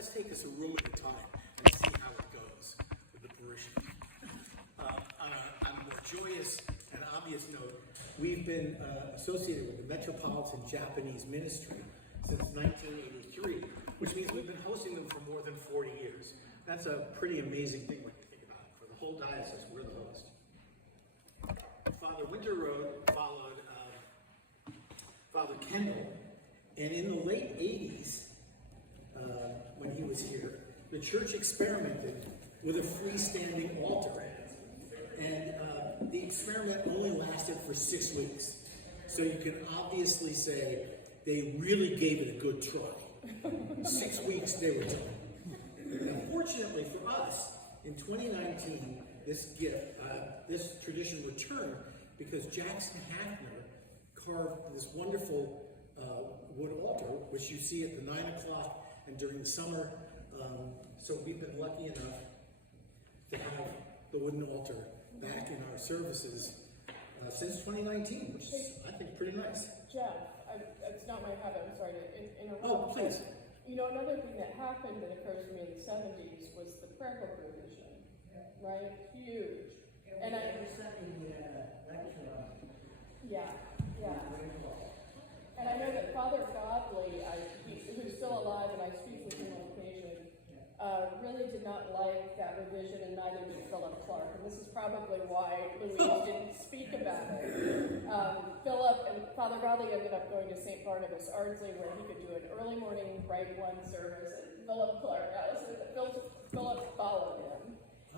let's take this a room at a time and see how it goes with the parishioners. On a more joyous and obvious note, we've been associated with the Metropolitan Japanese Ministry since 1983, which means we've been hosting them for more than 40 years. That's a pretty amazing thing when you think about it. For the whole diocese, we're the host. Father Winterroad followed Father Kendall, and in the late 80s, when he was here, the church experimented with a freestanding altar. And the experiment only lasted for 6 weeks. So you can obviously say they really gave it a good try. 6 weeks they were done. Unfortunately for us, in 2019, this tradition returned because Jackson Hafner carved this wonderful wood altar, which you see at the 9 o'clock and during the summer. So we've been lucky enough to have the wooden altar back in our services since 2019, which is, I think, pretty nice. Geoff, it's not my habit, I'm sorry to interrupt. Oh, please. You know, another thing that happened that occurs to me in the 70s was the prayer book revision, right? Huge. And I And I know that Father Godley, who's still alive, and I speak with him on occasion, really did not like that revision, and neither did Philip Clark. And this is probably why Louise didn't speak about it. Philip and Father Godley ended up going to St. Barnabas Ardsley, where he could do an early morning Rite One service. And Philip followed him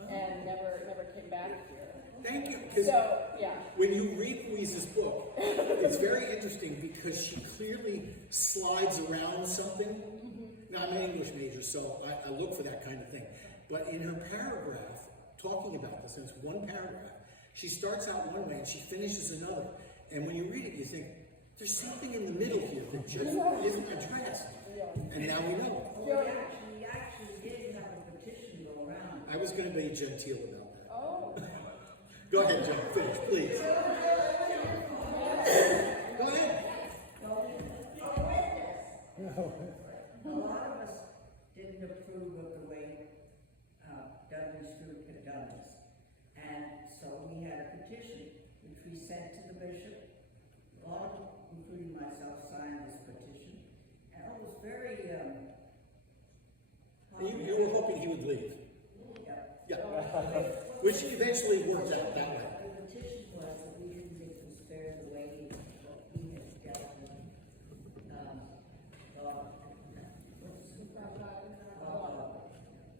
and never came back here. Thank you. So, yeah. When you read Louise's book, it's very interesting because she clearly slides around something. Mm-hmm. Now, I'm an English major, so I look for that kind of thing. But in her paragraph, talking about this, and it's one paragraph, she starts out one way and she finishes another. And when you read it, you think, there's something in the middle here that just isn't addressed. Yeah. And now we know. Well, we actually did have a petition go around. I was going to be genteel about that. Oh. Go ahead, John. Finish, please. Go ahead. A lot of us didn't approve of the way Dudley's group had done this. And so we had a petition, which we sent to the bishop. All, including myself, signed this petition. And it was very... You were hoping he would leave. Yeah. Which eventually worked out that way. The petition was that we didn't think it was fair the way he had dealt with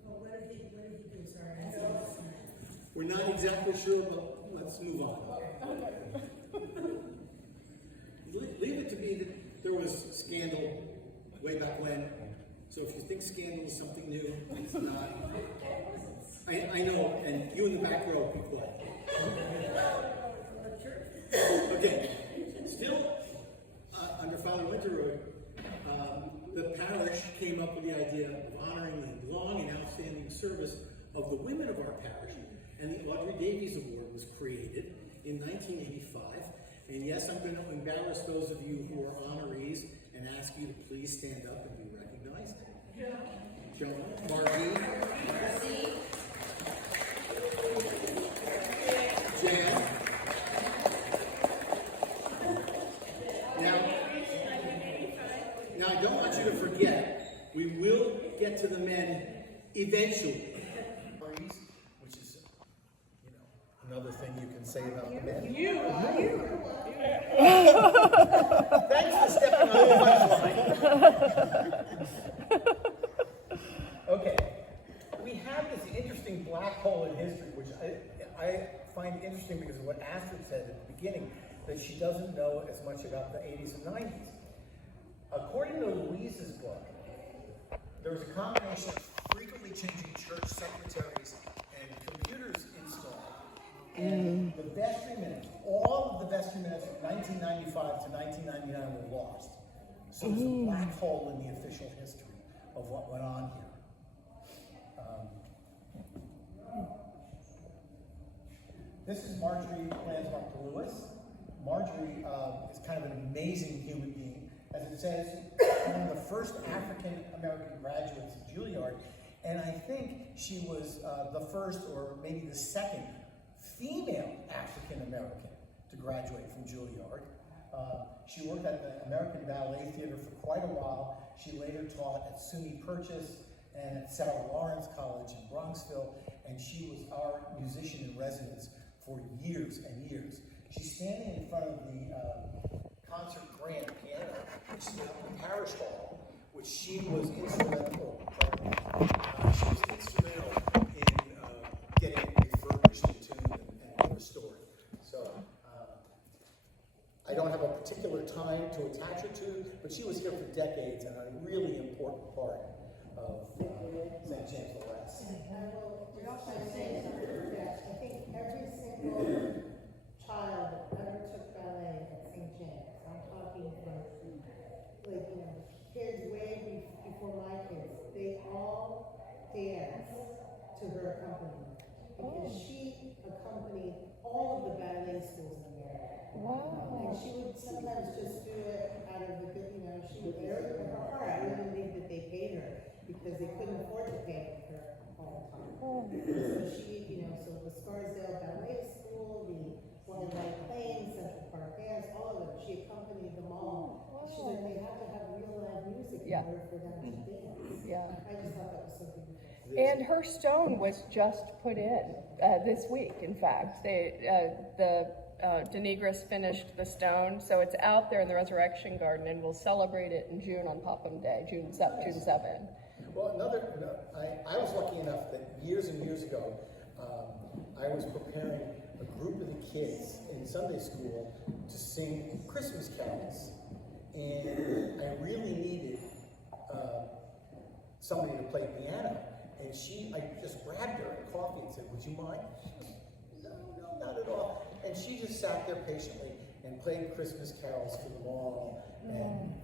what did he concern? We're not exactly sure, but let's move on. Leave it to be that there was scandal way back when. So if you think scandal is something new, it's not. I know, and you in the back row, be quiet. Okay, still under Father Winterroad, the parish came up with the idea of honoring the long and outstanding service of the women of our parish, and the Audrey Davies Award was created in 1985. And yes, I'm going to embarrass those of you who are honorees and ask you to please stand up and be recognized. Joan, Margie, Jan. Now I don't want you to forget, we will get to the men eventually. Which is, another thing you can say about the men. Thanks for stepping on the punchline. Okay, we have this interesting black hole in history, which I find interesting because of what Astrid said at the beginning, that she doesn't know as much about the 80s and 90s. According to Louise's book, there was a combination of frequently changing church secretaries and computers installed. And the vestry minutes, all of the vestry minutes from 1995 to 1999 were lost. So there's a black hole in the official history of what went on here. This is Marjorie Lansmark-Lewis. Marjorie is kind of an amazing human being. As it says, one of the first first African-American graduates of Juilliard, and I think she was the first, or maybe the second, female African-American to graduate from Juilliard. She worked at the American Ballet Theater for quite a while. She later taught at SUNY Purchase and at Sarah Lawrence College in Bronxville, and she was our musician in residence for years and years. She's standing in front of the concert grand piano, which is now in the Parish Hall, which she was instrumental in getting it refurbished and tuned and restored. So I don't have a particular time to attach her to, but she was here for decades and a really important part of St. James the Last. I will also say something that I think every single child that ever took ballet at St. James, I'm talking from, like, you know, kids way before my kids, they all dance to her accompaniment. Because she accompanied all of the ballet schools in America. Wow. And she would sometimes just do it out of the, you know, she would there in her heart. I really believe that they paid her because they couldn't afford to pay her all the time. So she, you know, so the Scarsdale Ballet School, the one in White Plains, Central Park Dance, all of them, she accompanied them all. She said they had to have real live music in order for them to dance. Yeah. I just thought that was so beautiful. And her stone was just put in this week, in fact. Denigris finished the stone, so it's out there in the Resurrection Garden, and we'll celebrate it in June on Popham Day, June 7. Well, I was lucky enough that years and years ago, I was preparing a group of the kids in Sunday school to sing Christmas carols. And I really needed somebody to play piano. And I just grabbed her at coffee and said, "Would you mind?" No, not at all. And she just sat there patiently and played Christmas carols for them all. And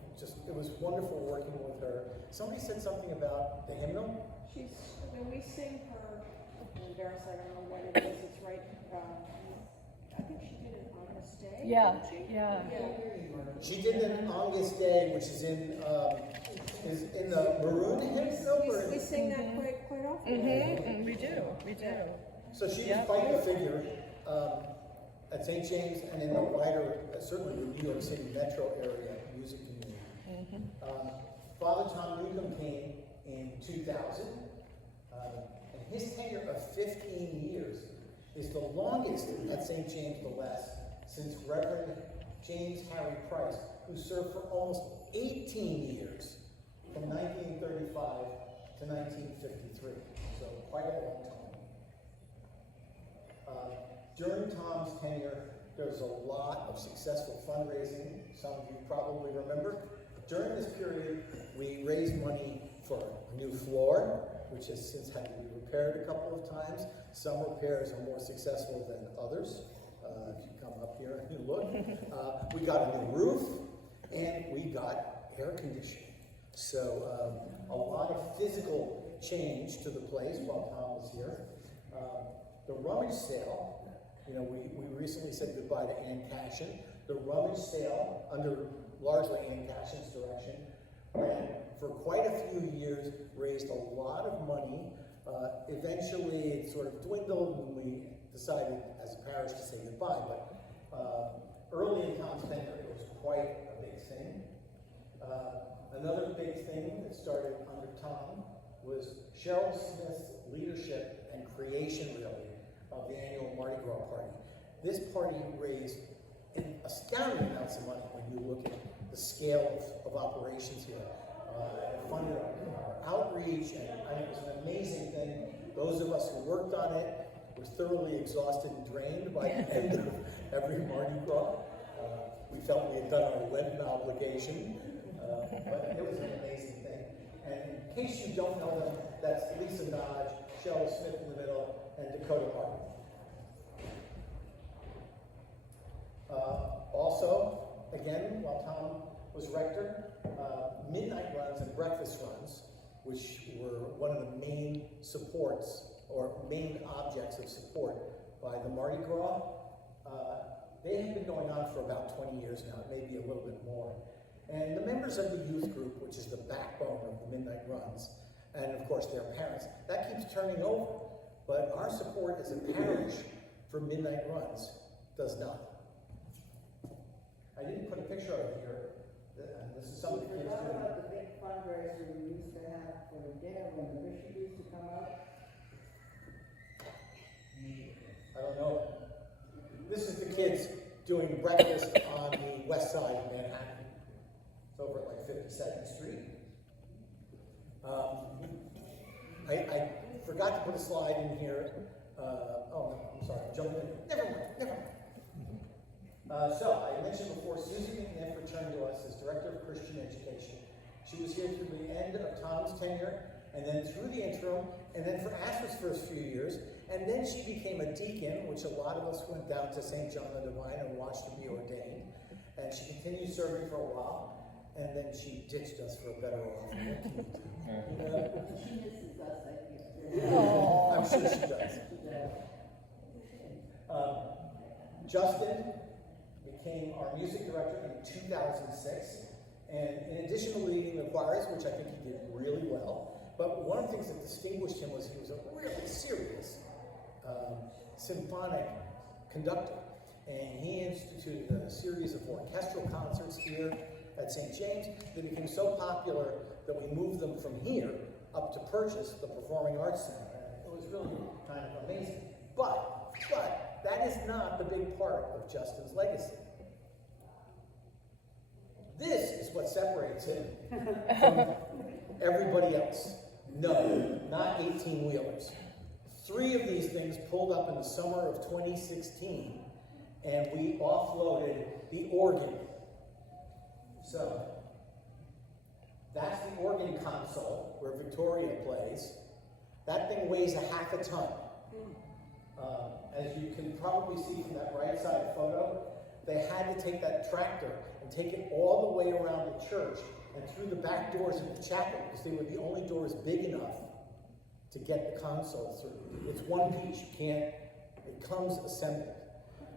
it was wonderful working with her. Somebody said something about the hymnal. When we sing her, I'm embarrassed, I don't know what it is, it's right, I think she did it on this day. Yeah, didn't she? yeah. She did an August Day, which is in the Maroon hymnal. We sing that quite often. We do. So she was quite the figure at St. James and in the wider, certainly the New York City metro area music community. Father Tom Newcomb came in 2000, and his tenure of 15 years is the longest at St. James the Last since Reverend James Harry Price, who served for almost 18 years, from 1935 to 1953. So quite a long time. During Tom's tenure, there was a lot of successful fundraising. Some of you probably remember. During this period, we raised money for a new floor, which has since had to be repaired a couple of times. Some repairs are more successful than others. If you come up here and you look. We got a new roof, and we got air conditioning. So a lot of physical change to the place while Tom was here. The rummage sale, you know, we recently said goodbye to Ann Cashin. The rummage sale, under largely Ann Cashin's direction, ran for quite a few years, raised a lot of money. Eventually, it sort of dwindled when we decided as a parish to say goodbye. But early in Tom's tenure, it was quite a big thing. Another big thing that started under Tom was Cheryl Smith's leadership and creation, really, of the annual Mardi Gras party. This party raised astounding amounts of money when you look at the scale of operations here. It funded our outreach, and I think it was an amazing thing. Those of us who worked on it were thoroughly exhausted and drained by the end of every Mardi Gras. We felt we had done our Lenten obligation, but it was an amazing thing. And in case you don't know them, that's Lisa Dodge, Cheryl Smith in the middle, and Dakota Parker. Also, again, while Tom was rector, midnight runs and breakfast runs, which were one of the main supports or main objects of support by the Mardi Gras, they have been going on for about 20 years now, maybe a little bit more. And the members of the youth group, which is the backbone midnight runs, and of course their parents. That keeps turning over, but our support as a parish for midnight runs does not. I didn't put a picture of it here. This is something kids Talk do. about the big fundraiser we used to have for dinner when the bishop used to come out. I don't know. This is the kids doing breakfast on the west side of Manhattan. It's over at like 52nd Street. I forgot to put a slide in here. Oh, no, I'm sorry, I'm jumping in. Never mind. So, I mentioned before, Susan McNiff returned to us as Director of Christian Education. She was here through the end of Tom's tenure, and then through the interim, and then for Ash's first few years, and then she became a deacon, which a lot of us went down to St. John the Divine and watched her be ordained. And she continued serving for a while, and then she ditched us for a better offer. What can you do? She misses us, I think. I'm sure she does. Justin became our music director in 2006, and in addition to leading the choirs, which I think he did really well, but one of the things that distinguished him was he was a really serious symphonic conductor, and he instituted a series of orchestral concerts here at St. James that became so popular that we moved them from here up to Purchase, the Performing Arts Center. It was really kind of amazing. But that is not the big part of Justin's legacy. This is what separates him from everybody else. No, not 18-wheelers. 3 of these things pulled up in the summer of 2016, and we offloaded the organ. So, that's the organ console where Victoria plays. That thing weighs a half a ton. As you can probably see from that right side photo, they had to take that tractor and take it all the way around the church and through the back doors of the chapel because they were the only doors big enough to get the console through. It's one piece, it comes assembled.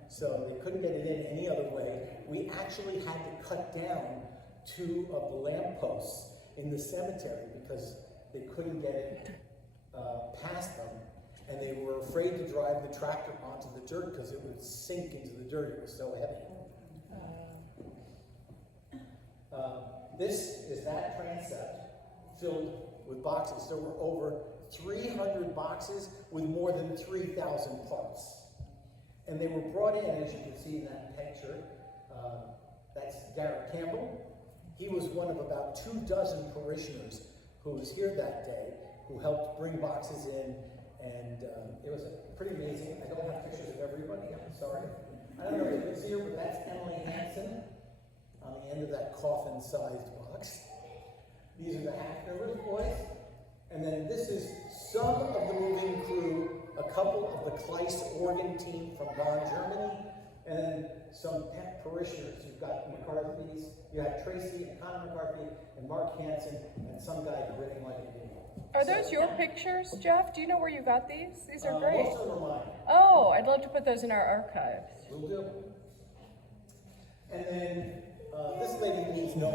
So they couldn't get it in any other way. We actually had to cut down 2 of the lampposts in the cemetery because they couldn't get it past them. And they were afraid to drive the tractor onto the dirt because it would sink into the dirt. It was so heavy. This is that transept filled with boxes. There were over 300 boxes with more than 3,000 parts. And they were brought in, as you can see in that picture. That's Garrett Campbell. He was one of about 24 parishioners who was here that day, who helped bring boxes in. And it was pretty amazing. I don't have pictures of everybody, I'm sorry. I don't know if you can see her, but that's Emily Hansen on the end of that coffin-sized box. These are the Hackner's boys. And then this is some of the moving crew, a couple of the Kleiss organ team from Bonn, Germany, and then some parishioners. You've got McCarthy's, you have Tracy and Connor McCarthy, and Mark Hansen, and some guy grinning like an idiot. Are those your pictures, Geoff? Do you know where you got these? These are great. Most of them are mine. Oh, I'd love to put those in our archives. Will do. And then this lady needs no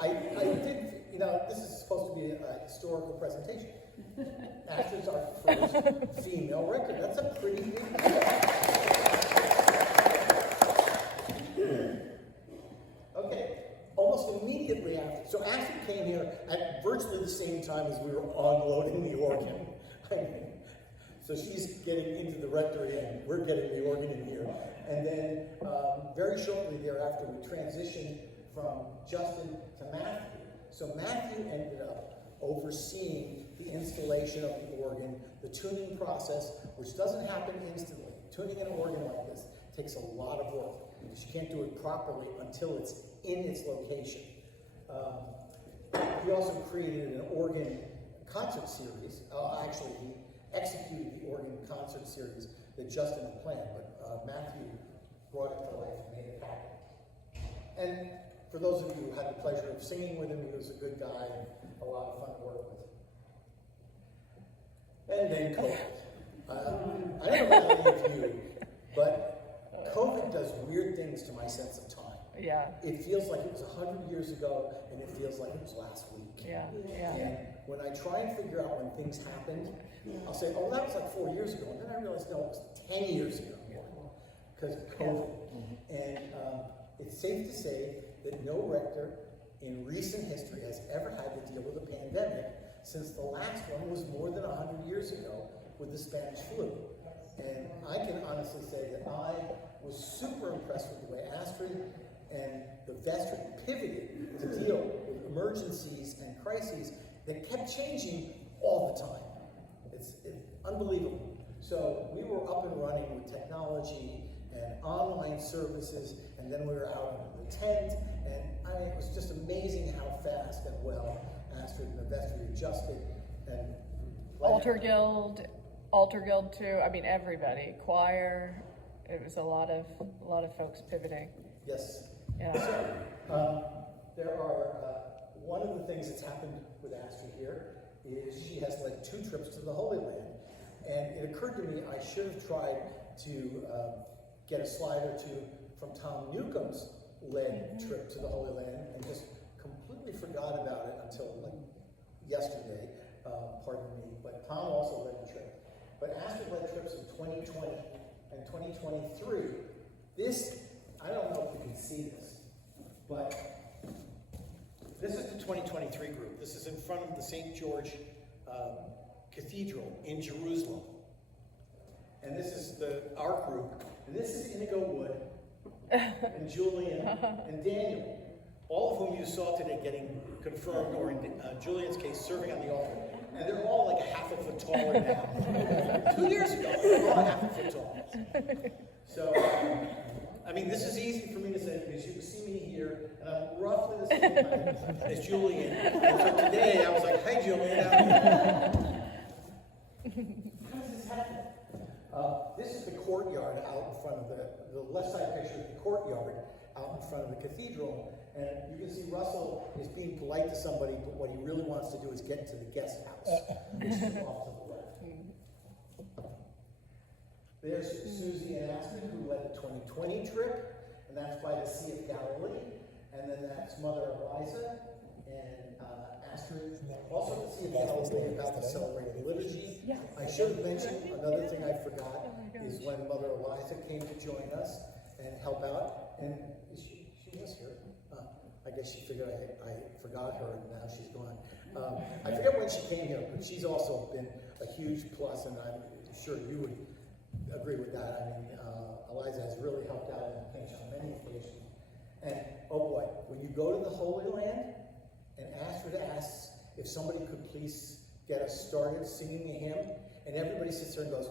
I did, this is supposed to be a historical presentation. Ashes our first female record. That's a pretty big deal. Okay. Almost immediately after, so Ashley came here at virtually the same time as we were unloading the organ. So she's getting into the rectory and we're getting the organ in here. And then very shortly thereafter, we transitioned from Justin to Matthew. So Matthew ended up overseeing the installation of the organ, the tuning process, which doesn't happen instantly. Tuning an organ like this takes a lot of work because you can't do it properly until it's in its location. He also created an organ concert series. Actually, he executed the organ concert series that Justin had planned, but Matthew brought it to life and made it happen. And for those of you who had the pleasure of singing with him, he was a good guy and a lot of fun to work with. And then COVID. I don't know about any of you, but COVID does weird things to my sense of time. Yeah, It feels like it was 100 years ago, and it feels like it was last week. yeah, yeah. And when I try and figure out when things happened, I'll say, oh, that was like 4 years ago. And then I realize, no, it was 10 years ago because of COVID. And it's safe to say that no rector in recent history has ever had to deal with a pandemic since the last one was more than 100 years ago with the Spanish flu. And I can honestly say that I was super impressed with the way Astrid and the vestry pivoted to deal with emergencies and crises that kept changing all the time. It's unbelievable. So we were up and running with technology and online services, and then we were out in the tent, and it was just amazing how fast and well Astrid and the vestry adjusted. And Altar Guild too. I mean, everybody, choir. It was a lot of folks pivoting. Yes. Yeah. So, there are, one of the things that's happened with Astrid here is she has led 2 trips to the Holy Land. And it occurred to me I should have tried to get a slide or two from Tom Newcomb's led trip to the Holy Land, and just completely forgot about it until like yesterday, pardon me. But Tom also led the trip. But Astrid led trips in 2020 and 2023. This, I don't know if you can see this, but this is the 2023 group. This is in front of the St. George Cathedral in Jerusalem. And this is our group. And this is Inigo Wood and Julian and Daniel, all of whom you saw today getting confirmed, or in Julian's case, serving on the altar. And they're all like a half a foot taller now. 2 years ago, they were all a half a foot tall. So, I mean, this is easy for me to say because you can see me here, and I'm roughly the same height as Julian. And so today, I was like, "Hi, Julian." How does this happen? This is the courtyard out in front of the left side picture is the courtyard out in front of the cathedral. And you can see Russell is being polite to somebody, but what he really wants to do is get to the guest house, which is off to the left. There's Susie and Astrid, who led the 2020 trip, and that's by the Sea of Galilee. And then that's Mother Eliza and Astrid, also the Sea of Galilee, about to celebrate the liturgy. I should have mentioned another thing I forgot is when Mother Eliza came to join us and help out, and she was here. I guess she figured I forgot her, and now she's gone. I forget when she came here, but she's also been a huge plus, and I'm sure you would agree with that. I mean, Eliza has really helped out in the pinch on many occasions. And oh boy, when you go to the Holy Land, and Astrid asks if somebody could please get us started singing a hymn, and everybody sits there and goes,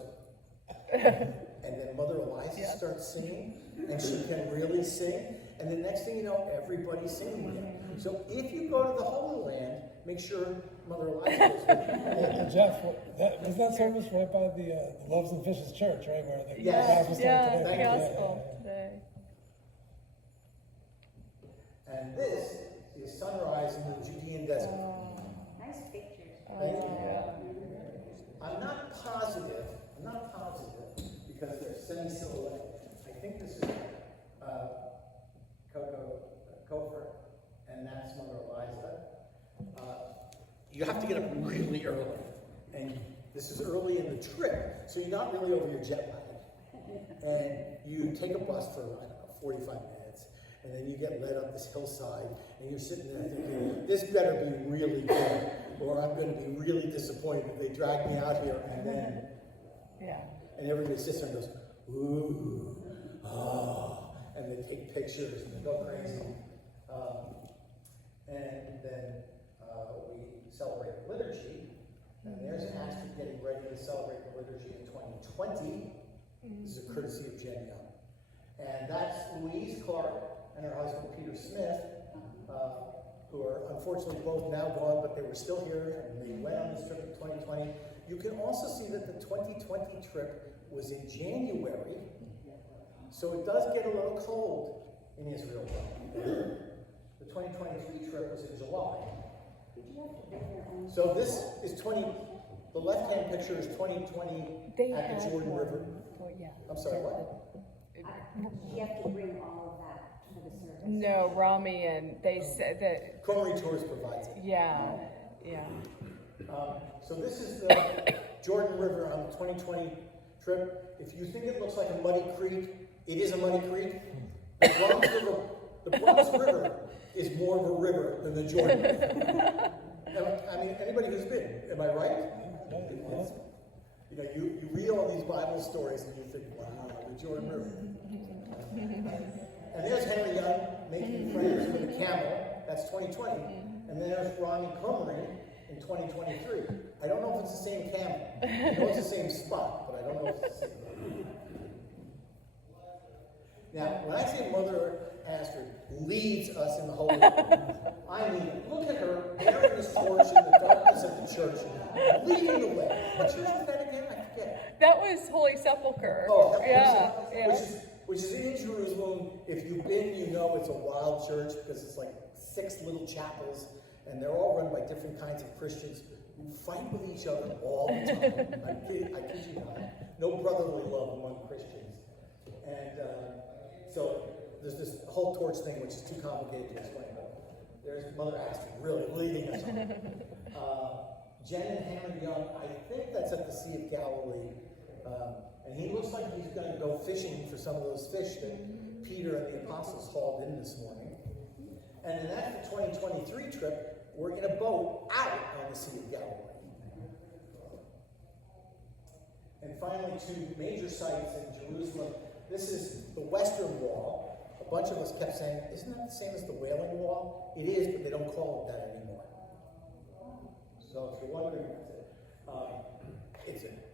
and then Mother Eliza starts singing, and she can really sing, and the next thing you know, everybody's singing again. So if you go to the Holy Land, make sure Mother Eliza goes with you. Jeff, was that service right by the Loaves and Fishes Church, right? Where the gospel started Yeah, today? the gospel today. And this is sunrise in the Judean desert. Nice pictures. Thank you. I'm not positive, because they're semi-silhouette. I think this is Coco Cofer, and that's Mother Eliza. You have to get up really early, and this is early in the trip, so you're not really over your jet lag. And you take a bus for, I don't know, 45 minutes, and then you get led up this hillside, and you're sitting there thinking, this better be really good, or I'm going to be really disappointed if they drag me out here, and then, and everybody sits there and goes, ooh, oh, and they take pictures, and they go crazy. And then we celebrate the liturgy, and there's Astrid getting ready to celebrate the liturgy in 2020. This is a courtesy of Jen Young. And that's Louise Clark and her husband Peter Smith, who are unfortunately both now gone, but they were still here, and they went on this trip in 2020. You can also see that the 2020 trip was in January, so it does get a little cold in Israel. The 2023 trip was in July. So this is the left-hand picture is 2020 at the Jordan River. I'm sorry, what? You have to bring all of that for the service. No, Rami, and they said that, Comery Tours provides it. yeah. So this is the Jordan River on the 2020 trip. If you think it looks like a muddy creek, it is a muddy creek. The Bronx River is more of a river than the Jordan River. I mean, anybody who's been, am I right? You know, you read all these Bible stories and you think, wow, the Jordan River. And there's Henry Young making friends with a camel. That's 2020. And then there's Ronnie Comery in 2023. I don't know if it's the same camel. I know it's the same spot, but I don't know if it's the same camel. Now, when I say Mother Astrid leads us in the Holy Spirit, I mean, look at her bearing this torch in the darkness of the church, leading the way. What church was that again? I forget. That was Holy Sepulchre. Oh, yeah. Which is in Jerusalem. If you've been, you know it's a wild church because it's like 6 little chapels, and they're all run by different kinds of Christians who fight with each other all the time. I kid you not. No brotherly love among Christians. And so there's this whole torch thing, which is too complicated to explain. But there's Mother Astrid really leading us on. Jen and Hannah Young, I think that's at the Sea of Galilee. And he looks like he's going to go fishing for some of those fish that Peter and the apostles hauled in this morning. And then after the 2023 trip, we're in a boat out on the Sea of Galilee. And finally, 2 major sites in Jerusalem. This is the Western Wall. A bunch of us kept saying, isn't that the same as the Wailing Wall? It is, but they don't call it that anymore. So if you're wondering,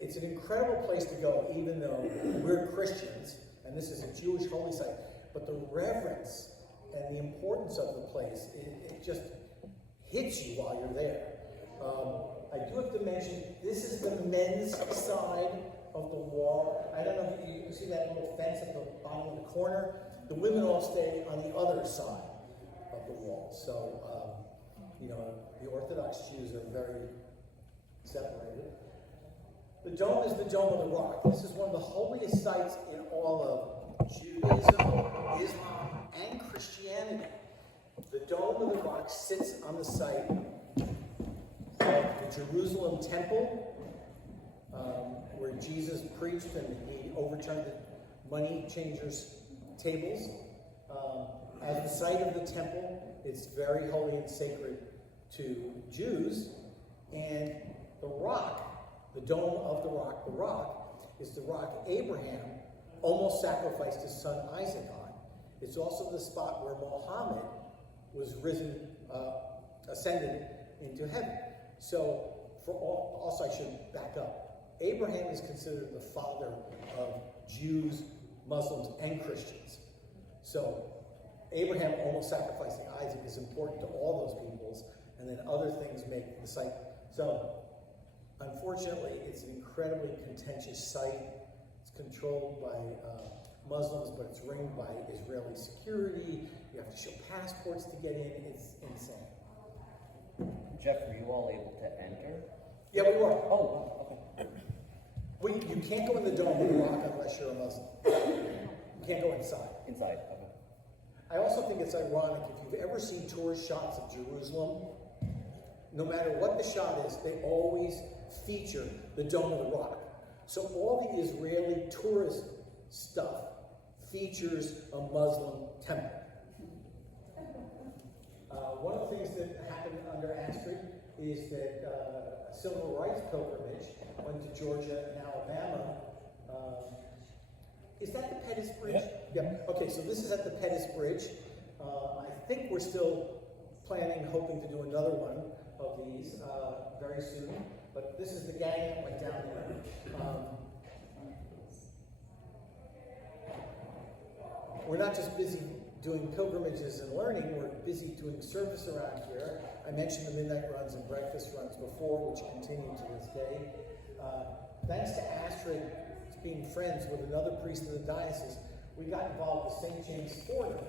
it's an incredible place to go, even though we're Christians, and this is a Jewish holy site. But the reverence and the importance of the place, it just hits you while you're there. I do have to mention, this is the men's side of the wall. I don't know if you can see that little fence at the bottom of the corner. The women all stay on the other side of the wall. So, you know, the Orthodox Jews are very separated. The dome is the Dome of the Rock. This is one of the holiest sites in all of Judaism, Islam, and Christianity. The Dome of the Rock sits on the site of the Jerusalem Temple, where Jesus preached and he overturned the money changers' tables. As the site of the temple, it's very holy and sacred to Jews. And the rock, the Dome of the rock is the rock Abraham almost sacrificed his son Isaac on. It's also the spot where Muhammad was ascended into heaven. So, also I should back up. Abraham is considered the father of Jews, Muslims, and Christians. So, Abraham almost sacrificing Isaac is important to all those peoples, and then other things make the site. So, unfortunately, it's an incredibly contentious site. It's controlled by Muslims, but it's ringed by Israeli security. You have to show passports to get in. It's insane. Jeff, were you all able to enter? Yeah, we were. Oh, okay. You can't go in the Dome of the Rock unless you're a Muslim. You can't go inside. Inside, okay. I also think it's ironic, if you've ever seen tourist shots of Jerusalem, no matter what the shot is, they always feature the Dome of the Rock. So all the Israeli tourist stuff features a Muslim temple. One of the things that happened under Astrid is that a civil rights pilgrimage went to Georgia and Alabama. Is that the Pettus Bridge? Yeah. Okay, so this is at the Pettus Bridge. I think we're still planning, hoping to do another one of these very soon. But this is the gang that went down there. We're not just busy doing pilgrimages and learning, we're busy doing service around here. I mentioned the midnight runs and breakfast runs before, which continue to this day. Thanks to Astrid being friends with another priest of the diocese, we got involved with St. James Fordham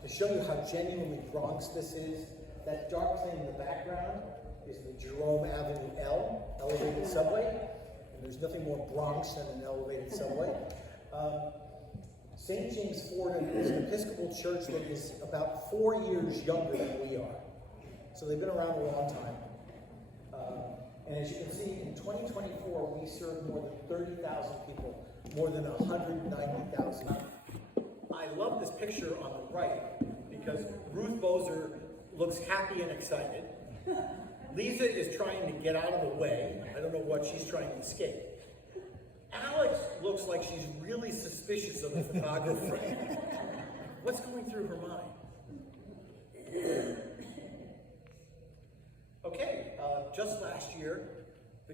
to show you how genuinely Bronx this is. That dark thing in the background is the Jerome Avenue L, elevated subway. And there's nothing more Bronx than an elevated subway. St. James Fordham is an Episcopal church that is about 4 years younger than we are. So they've been around a long time. And as you can see, in 2024, we served more than 30,000 people, more than 190,000. I love this picture on the right because Ruth Bozer looks happy and excited. Lisa is trying to get out of the way. I don't know what she's trying to escape. Alex looks like she's really suspicious of the photographer. What's going through her mind? Okay, just last year, I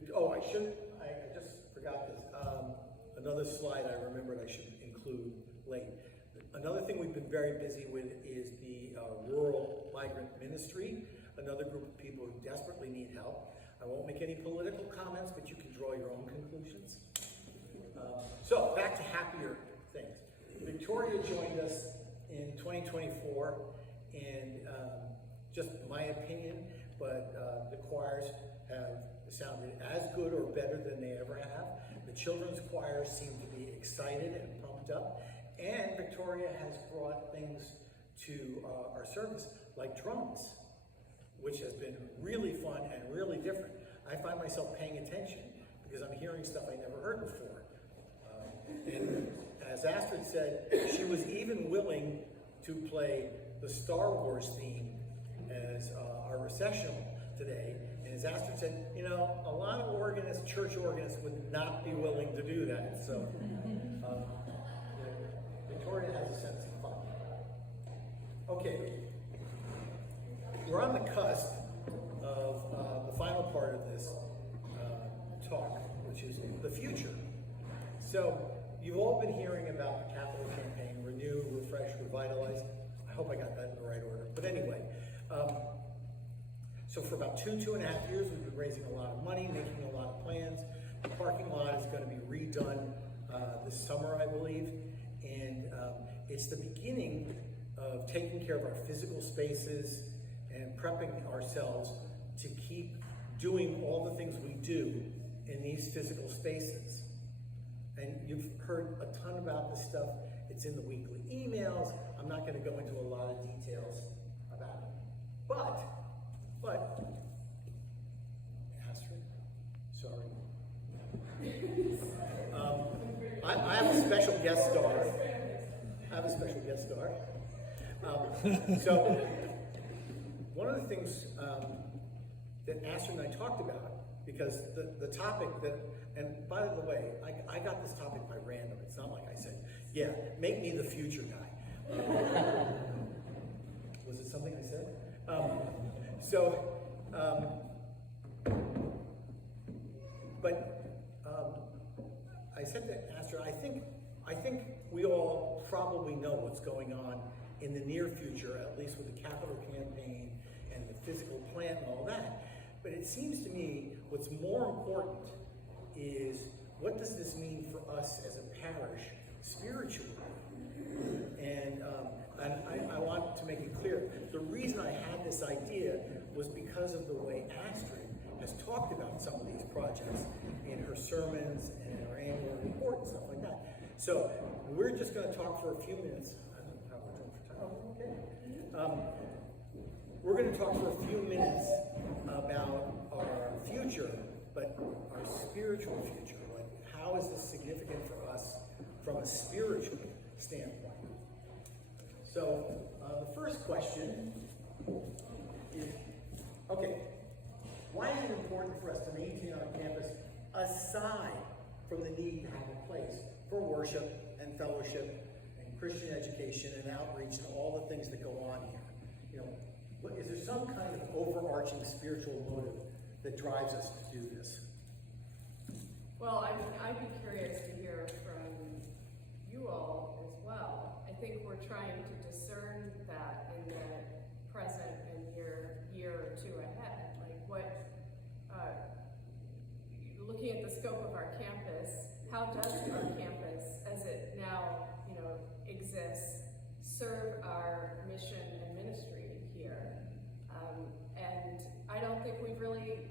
just forgot this. Another slide I remembered I should include late. Another thing we've been very busy with is the Rural Migrant Ministry, another group of people who desperately need help. I won't make any political comments, but you can draw your own conclusions. So, back to happier things. Victoria joined us in 2024, and just my opinion, but the choirs have sounded as good or better than they ever have. The children's choirs seem to be excited and pumped up, and Victoria has brought things to our service, like drums, which has been really fun and really different. I find myself paying attention because I'm hearing stuff I never heard before. And as Astrid said, she was even willing to play the Star Wars theme as our recessional today. And as Astrid said, you know, a lot of organists, church organists, would not be willing to do that. So Victoria has a sense of fun. Okay, we're on the cusp of the final part of this talk, which is the future. So, you've all been hearing about the capital campaign, Renew, Refresh, Revitalize. I hope I got that in the right order. But anyway, so for about 2.5 years, we've been raising a lot of money, making a lot of plans. The parking lot is going to be redone this summer, I believe. And it's the beginning of taking care of our physical spaces and prepping ourselves to keep doing all the things we do in these physical spaces. And you've heard a ton about this stuff. It's in the weekly emails. I'm not going to go into a lot of details about it. But, Astrid, sorry. I have a special guest star. So, one of the things that Astrid and I talked about, because the topic that, and by the way, I got this topic by random. It's not like I said, yeah, make me the future guy. Was it something I said? I said to Astrid, I think we all probably know what's going on in the near future, at least with the capital campaign and the physical plant and all that. But it seems to me what's more important is what does this mean for us as a parish spiritually? And I want to make it clear, the reason I had this idea was because of the way Astrid has talked about some of these projects in her sermons and in her annual report and stuff like that. So we're just going to talk for a few minutes. I don't know how we're doing for time. Okay. We're going to talk for a few minutes about our future, but our spiritual future. Like, how is this significant for us from a spiritual standpoint? So, the first question is, okay, why is it important for us to maintain our campus aside from the need to have a place for worship and fellowship and Christian education and outreach and all the things that go on here? You know, is there some kind of overarching spiritual motive that drives us to do this? Well, I'd be curious to hear from you all as well. I think we're trying to discern that in the present and year or two ahead. Like looking at the scope of our campus, how does our campus, as it now, exists, serve our mission and ministry here? And I don't think we've really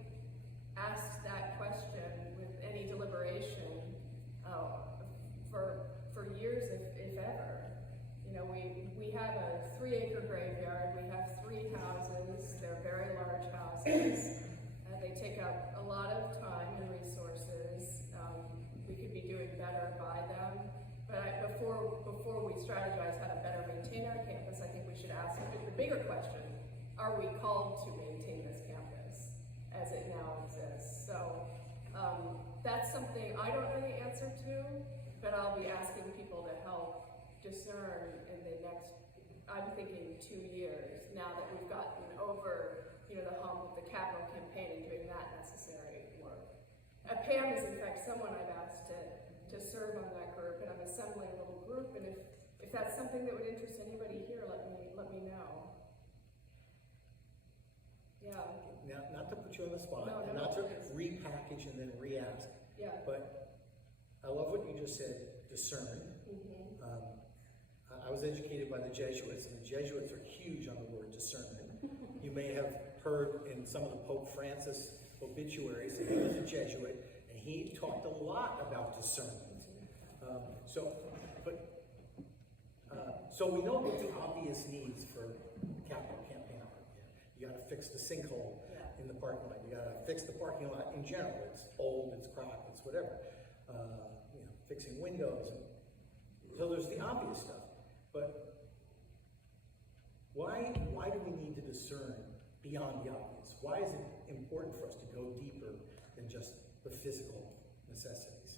asked that question with any deliberation for years, if ever. bigger question, are we called to maintain this campus as it now exists? So that's something I don't know the answer to, but I'll be asking people to help discern in the next, I'm thinking 2 years, now that we've gotten over, the hump of the capital campaign and doing that necessary work. Pam is in fact someone I've asked to serve on that group, and I'm assembling a little group, and if that's something that would interest anybody here, let me know. Yeah. Now, not to put you on the spot, No, and no, not to please. repackage and then re-ask, Yeah. but I love what you just said, discern. I was educated by the Jesuits, and the Jesuits are huge on the word discernment. You may have heard in some of the Pope Francis obituaries that he was a Jesuit, and he talked a lot about discernment. So we know what the obvious needs for capital campaign are. You got to fix the sinkhole in the parking lot. You got to fix the parking lot in general. It's old, it's cracked, it's whatever. Fixing windows. So there's the obvious stuff. But why do we need to discern beyond the obvious? Why is it important for us to go deeper than just the physical necessities?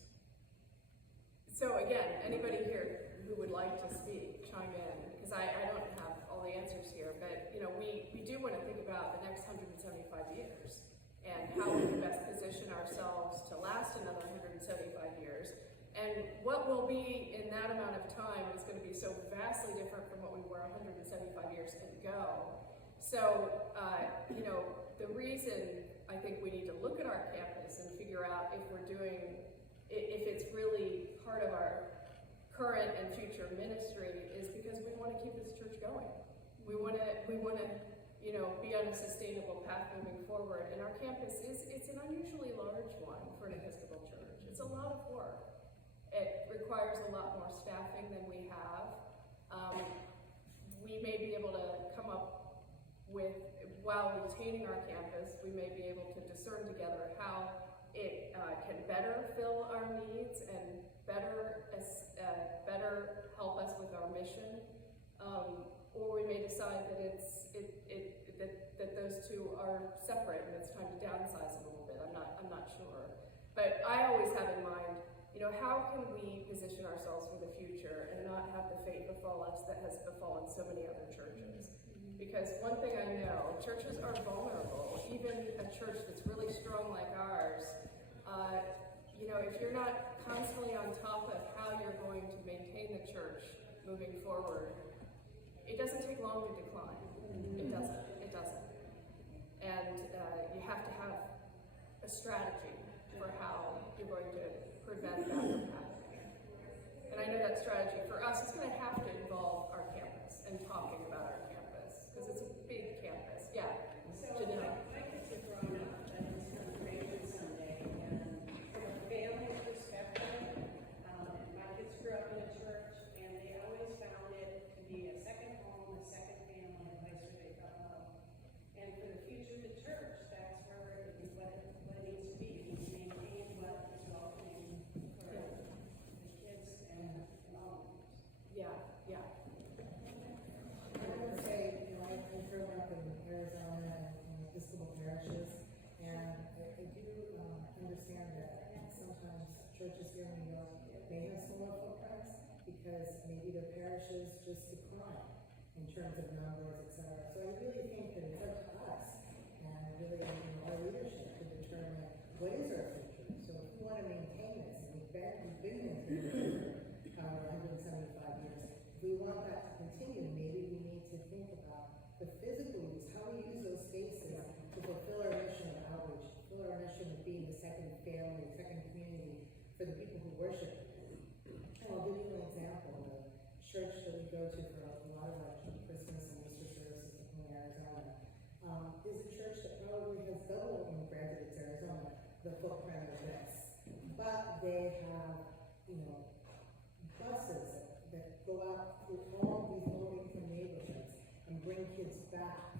So again, anybody here who would like to speak, chime in, because I don't have all the answers here, but we do want to think about the next 175 years and how we can best position ourselves to last another 175 years. And what will be in that amount of time is going to be so vastly different from what we were 175 years ago. So, the reason I think we need to look at our campus and figure out if it's really part of our current and future ministry is because we want to keep this church going. We want to, be on a sustainable path moving forward. And our campus it's an unusually large one for an Episcopal church. It's a lot of work. It requires a lot more staffing than we have. We may be able to come up with, while retaining our campus, we may be able to discern together how it can better fill our needs and better help us with our mission. Or we may decide that those two are separate and it's time to downsize a little bit. I'm not sure. But I always have in mind, how can we position ourselves for the future and not have the fate befall us that has befallen so many other churches? Because one thing I know, churches are vulnerable. Even a church that's really strong like ours, if you're not constantly on top of how you're going to maintain the church moving forward, it doesn't take long to decline. It doesn't. And you have to have a strategy for how you're going to prevent that from happening. And I know that strategy for us is going to have to involve our campus and talking about our campus, because it's a big campus. Yeah, Janelle. My kids are growing up at this congregation Sunday, and from a family perspective, my kids grew up in a church, and they always found it to be a second home, a second family, a place where they felt loved. And for the future of the church, that's where it needs to be. It needs to maintain what is welcoming for the kids and all. Yeah. I would say, I've grown up in Arizona and Episcopal parishes, and I do understand that sometimes churches here in New York may have similar footprints because maybe their parishes just decline in terms of numbers, etc. So I really think that it's up to us and really our leadership to determine what is our future. So if we want to maintain this, and we've been maintaining it for 175 years, if we want that to continue, maybe we need to think about the physical use, how we use those spaces to fulfill our mission of outreach, fulfill our mission of being the second family, the second community for the people who worship. And I'll give you an example. The church that we go to for a lot of our Christmas and Easter services in Arizona is a church that probably has doubled, granted it's Arizona, the footprint of this. But they have, buses that go out through all these low-income neighborhoods and bring kids back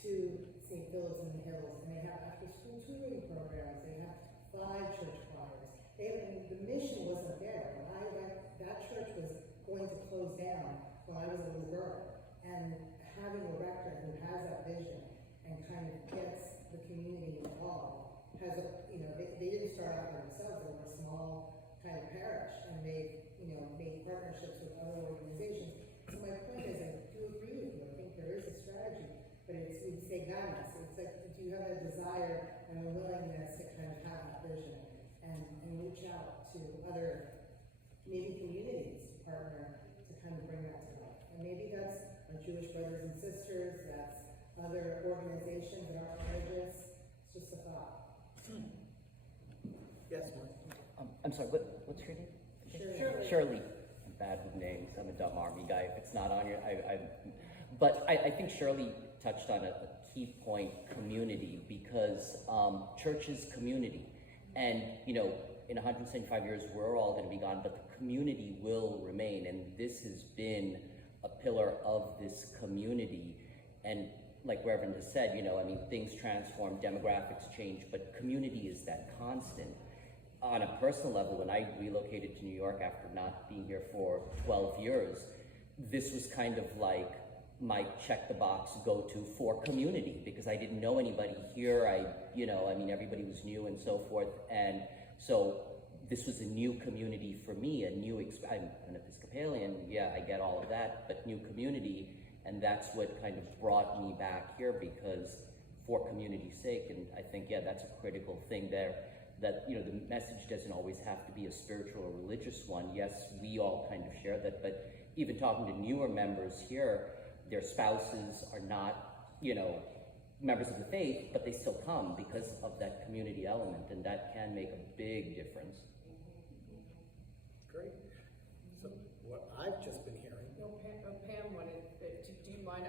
to St. Philip's in the Hills. And they have after-school tutoring programs. They have 5 church choirs. The mission wasn't there. That church was going to close down when I was a little girl. And having a rector who has that vision and kind of gets the community involved, has a, they didn't start out by themselves, they were a small kind of parish, and they've, made partnerships with other organizations. So my point is, I do agree with you, I think there is a strategy, but you'd say guidance. It's like, do you have a desire and a willingness to kind of have that vision and reach out to other, maybe communities to partner to kind of bring that to life? And maybe that's our Jewish brothers and sisters, that's other organizations that aren't religious. It's just a thought. Yes, Mark? I'm sorry, what's your name? Shirley. Shirley. I'm bad with names. I'm a dumb Army guy. If it's not on your, but I think Shirley touched on a key point: community, because church is community, and in 175 years we're all going to be gone, but the community will remain, and this has been a pillar of this community. And like Reverend has said, things transform, demographics change, but community is that constant. On a personal level, when I relocated to New York after not being here for 12 years, this was kind of like my check the box go-to for community, because I didn't know anybody here. Everybody was new and so forth. And so this was a new community for me, I'm an Episcopalian, I get all of that, but new community. And that's what kind of brought me back here, because for community's sake, and I think, that's a critical thing there, that, the message doesn't always have to be a spiritual or religious one. Yes, we all kind of share that, but even talking to newer members here, their spouses are not, members of the faith, but they still come because of that community element, and that can make a big difference. Great. So what I've just been hearing. Pam wanted, do you mind,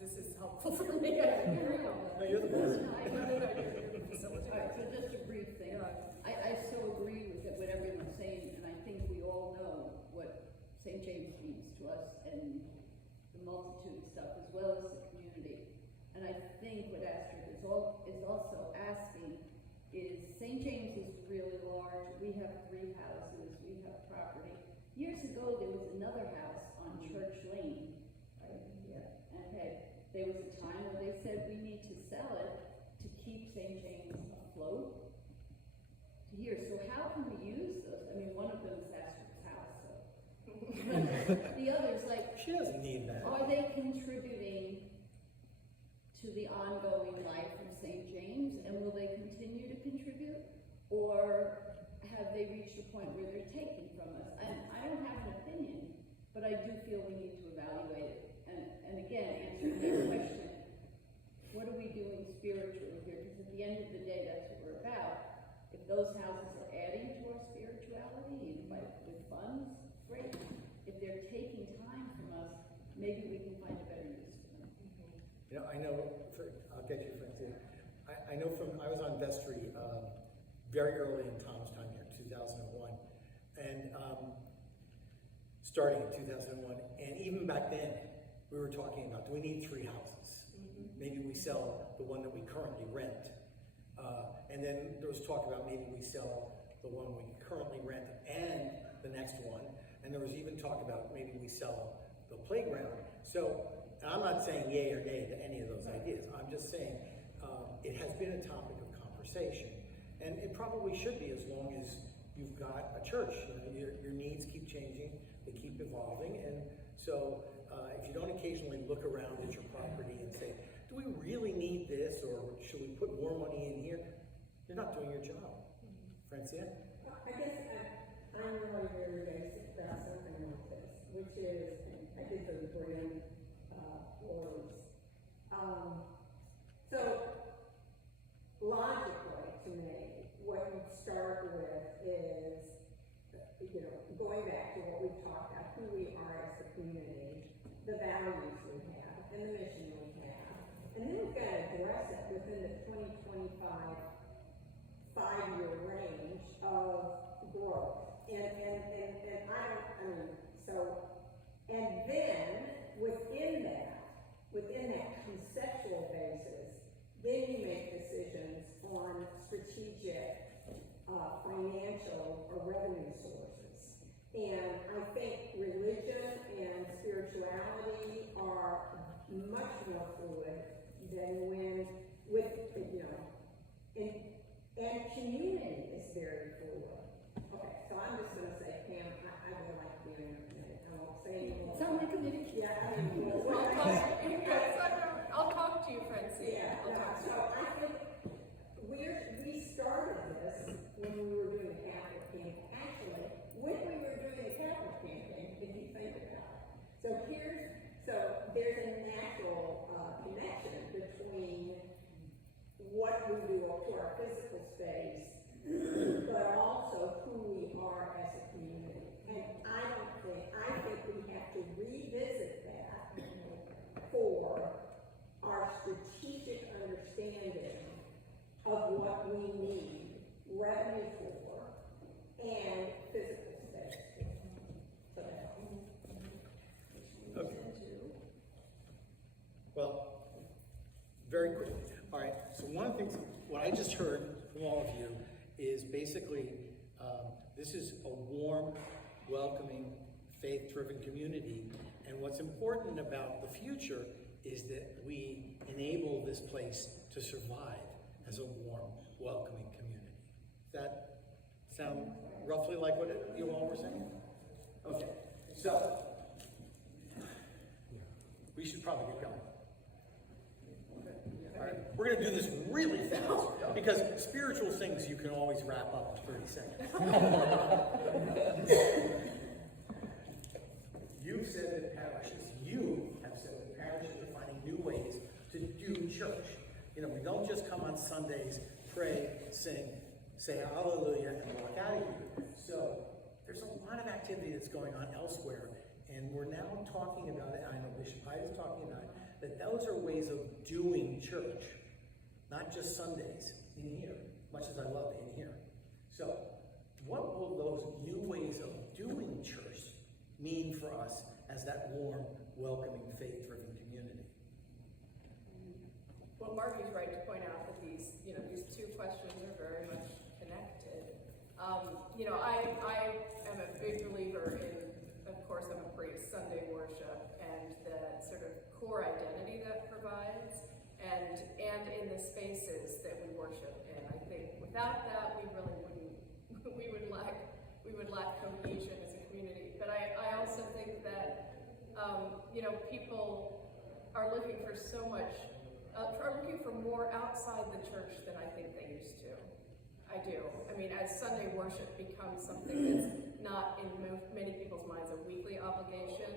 this is helpful for me. No, you're the boss. You're the facilitator. All right, so just a brief thing. I so agree with what everyone's saying, and I think we all know what St. James means to us and the multitude of stuff, as well as the community. And I think what Astrid is also asking is, St. James is really large. We have 3 houses. We have property. Years ago, there was another house on Church Lane, right? Yeah. Okay. There was a time where they said we need to sell it to keep St. James afloat. Here, so how can we use those? One of them is Astrid's house, so. The others, She doesn't need that. are they contributing to the ongoing life of St. James, and will they continue to contribute? Or have they reached a point where they're taking from us? I don't have an opinion, but I do feel we need to evaluate it. And again, answering that question, what are we doing spiritually here? Because at the end of the day, that's what we're about. If those houses are adding to our spirituality with funds, great. If they're taking time from us, maybe we can find a better use for them. I know, I'll get you, Francine. I know I was on vestry very early in Tom's time here, 2001. And starting in 2001. And even back then, we were talking about, do we need 3 houses? Maybe we sell the one that we currently rent. And then there was talk about maybe we sell the one we currently rent and the next one. And there was even talk about maybe we sell the playground. So, and I'm not saying yay or nay to any of those ideas. I'm just saying it has been a topic of conversation. And it probably should be, as long as you've got a church. Your needs keep changing, they keep evolving. And so if you don't occasionally look around at your property and say, do we really need this, or should we put more money in here? You're not doing your job. Francine? I guess I'm really very basic about something like this, which is, I did those brand orders. So, logically, to me, what you start with is, going back to what we've talked about, who we are as a community, the values we have, and the mission we have. And then we've got to address it within the 2025 5-year range of growth. And then within that conceptual basis, then you make decisions on strategic, financial or revenue sources. And I think religion and spirituality are much more fluid than when, with, and community is very fluid. Okay, so I'm just gonna say, Pam, I would like to be on your committee. I won't say anymore. It's on my committee. Yeah, I mean, I'll talk to you, Francine. yeah, I'll talk to so you. I think we started this when we were doing the Catholic campaign. Actually, when we were doing the Catholic campaign, if you think about it. So there's a natural connection between what we do to our physical space, but also who we are as a community. And I think we have to revisit that for our strategic understanding of what we need revenue for and physical space. So Okay. Well, very quickly. All right, so one of the things, what I just heard from all of you is basically, this is a warm, welcoming, faith-driven community. And what's important about the future is that we enable this place to survive as a warm, welcoming community. Does that sound roughly like what you all were saying? Okay, so we should probably get going. All right, we're going to do this really fast because spiritual things you can always wrap up in 30 seconds. You've said that you have said that parishes are finding new ways to do church. We don't just come on Sundays, pray, sing, say hallelujah, and walk out of here. So there's a lot of activity that's going on elsewhere, and we're now talking about it, and I know Bishop Hyde is talking about it, that those are ways of doing church, not just Sundays in here, much as I love in here. So what will those new ways of doing church mean for us as that warm, welcoming, faith-driven community? Well, Marty's right to point out that these two questions are very much connected. I am a big believer in, of course, I'm a priest, Sunday worship, and the sort of core identity that provides, and in the spaces that we worship in. I think without that, we really wouldn't, we would lack cohesion as a community. But I also think that, people are looking for so much, are looking for more outside the church than I think they used to. I do. I mean, as Sunday worship becomes something that's not in many people's minds a weekly obligation,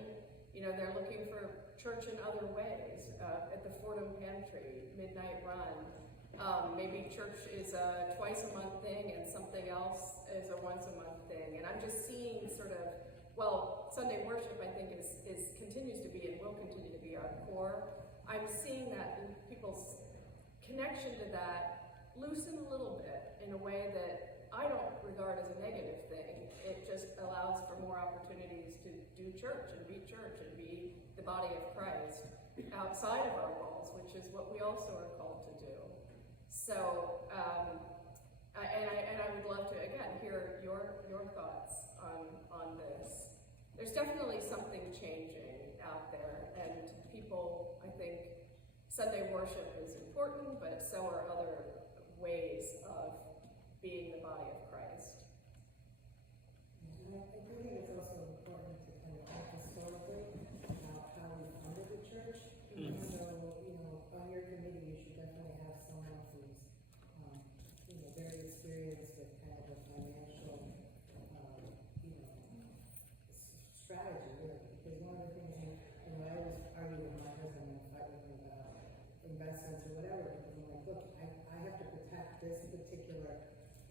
they're looking for church in other ways, at the Fordham Pantry, midnight run. Maybe church is a twice a month thing and something else is a once a month thing. And I'm just seeing sort of, Sunday worship I think continues to be and will continue to be our core. I'm seeing that in people's connection to that loosen a little bit in a way that I don't regard as a negative thing. It just allows for more opportunities to do church and be the body of Christ outside of our walls, which is what we also are called to do. So, I would love to again hear your thoughts on this. There's definitely something changing out there, and people, I think, Sunday worship is important, but so are other ways of being the body of Christ. I do think it's also important to kind of talk historically about how we funded the church. So, on your committee, you should definitely have someone who's, very experienced with kind of the financial, strategy, really. Because one of the things, I always argue with my husband and fight with him about investments or whatever, because I'm like, look, I have to protect this particular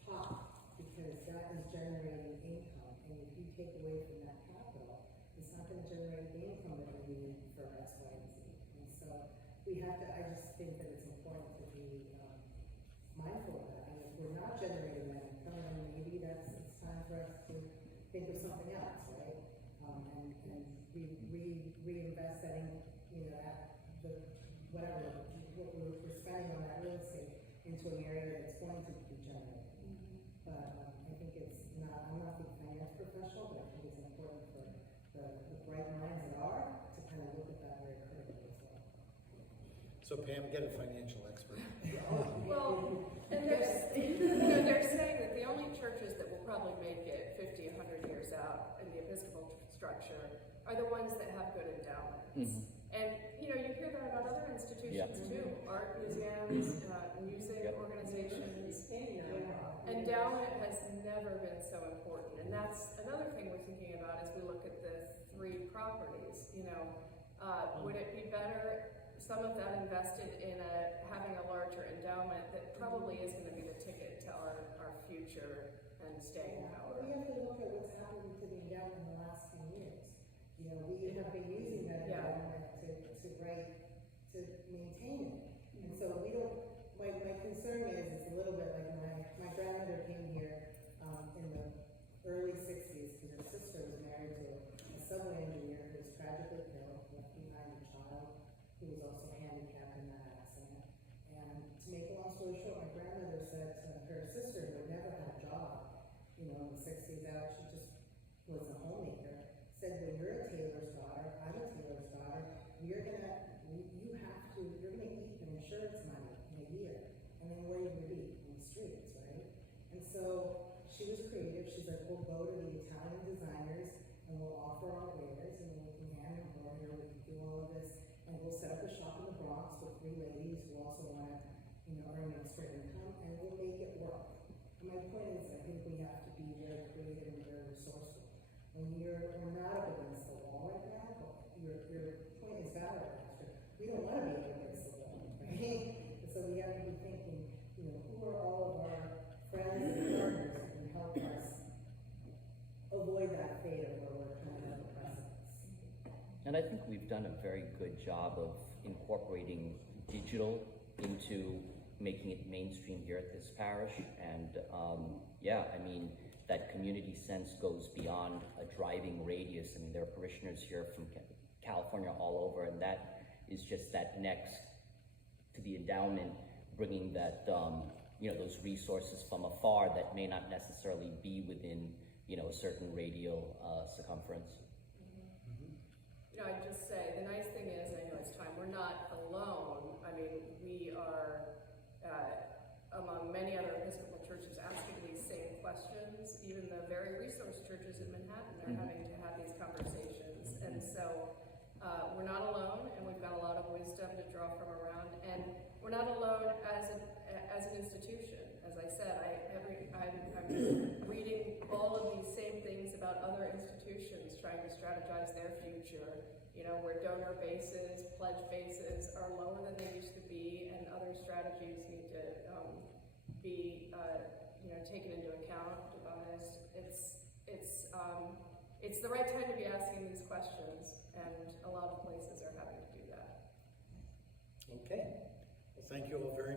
pot because that is generating income, and if you take away from that capital, it's not going to generate the income that we need for X, Y, and Z. And so we have to, I just think that it's important to be mindful of that. And if we're not generating that income, then maybe it's time for us to think of something else, right? And reinvest that in, whatever, what we're spending on that real estate into an area that's going to be generating. But I think I'm not the finance professional, but I think it's important for the bright minds that are to kind of look at that very critically as well. So Pam, get a financial expert. Well, and they're saying that the only churches that will probably make it 50, 100 years out in the Episcopal structure are the ones that have good endowments. And, you hear that about other institutions too, art museums, music organizations. Endowment has never been so important, and that's another thing we're thinking about as we look at the 3 properties. Would it be better, some of that invested in having a larger endowment that probably is going to be the ticket to our future and staying power? We have to look at what's happened to the endowment in the last few years. We have been using that endowment to maintain it. And so we don't, my concern is it's a little bit like my grandmother came here in the early 60s because her sister was married to a subway engineer who was tragically killed, left behind a child who was also handicapped in that accident. And to make a long story short, my grandmother said to her sister, who had never had a job, in the 60s out, she just was a homemaker, said, well, you're a tailor's daughter, I'm a tailor's daughter, you're gonna eat your insurance money in a year, and then where are you gonna be? In the streets, right? And so she was creative. She's like, we'll go to the Italian designers and we'll offer our wares, and we can hand embroider, we can do all of this, and we'll set up a shop in the Bronx with 3 ladies who also want to, earn extra income, and we'll make it work. And my point is, I think we have to be very creative and very resourceful. We're not up against the wall right now, but your point is valid, Pastor. We don't want to be up against the wall, right? And so we have to be thinking, who are all of our friends and partners who can help us avoid that fate of where we're coming out of the precipice. And I think we've done a very good job of incorporating digital into making it mainstream here at this parish. And that community sense goes beyond a driving radius. I mean, there are parishioners here from California all over, and that is just that next to the endowment, bringing that, those resources from afar that may not necessarily be within, a certain radial circumference. I'd just say, the nice thing is, I know it's time, we're not alone. I mean, we are among many other Episcopal churches asking these same questions. Even the very resource churches in Manhattan are having to have these conversations. And so we're not alone, and we've got a lot of wisdom to draw from around. And we're not alone as an institution. As I said, I'm reading all of these same things about other institutions trying to strategize their future, where donor bases, pledge bases are lower than they used to be, and other strategies need to be taken into account, devised. It's the right time to be asking these questions, and a lot of places are having to do that. Okay. Well, thank you all very